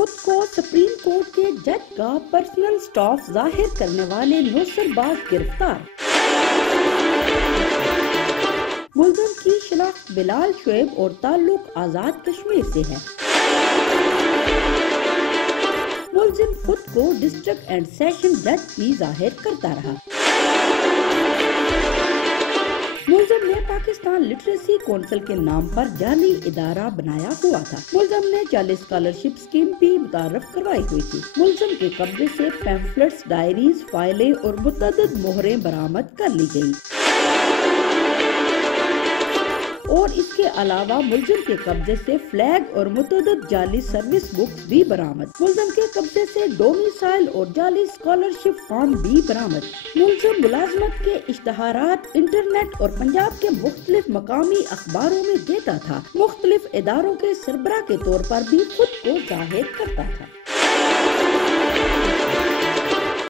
खुद को supreme court के जज का पर्सनल स्टाफ जाहिर करने वाले नौसरबाज गिरफ्तार। मुलजिम की शिनाख्त बिलाल शुएब और ताल्लुक आजाद कश्मीर से है। मुलजिम खुद को डिस्ट्रिक्ट एंड सेशन जज भी जाहिर करता रहा। मुलजिम ने पाकिस्तान लिटरेसी काउंसिल के नाम पर जाली इदारा बनाया हुआ था। मुलजिम ने जाली स्कॉलरशिप स्कीम भी मुतारफ करवाई हुई थी। मुलजिम के कब्जे से पैम्फलेट्स, डायरीज, फाइलें और मुतअद्दिद मोहरें बरामद कर ली गयी और इसके अलावा मुलजिम के कब्जे से फ्लैग और मुतअद्दिद जाली सर्विस बुक्स भी बरामद। मुलजिम के कब्जे से डोमिसाइल और जाली स्कॉलरशिप फॉर्म भी बरामद। मुलजिम मुलाजमत के इश्तहारात इंटरनेट और पंजाब के मुख्तलिफ मकामी अखबारों में देता था। मुख्तलिफ इदारों के सरबराह के तौर पर भी खुद को जाहिर करता था।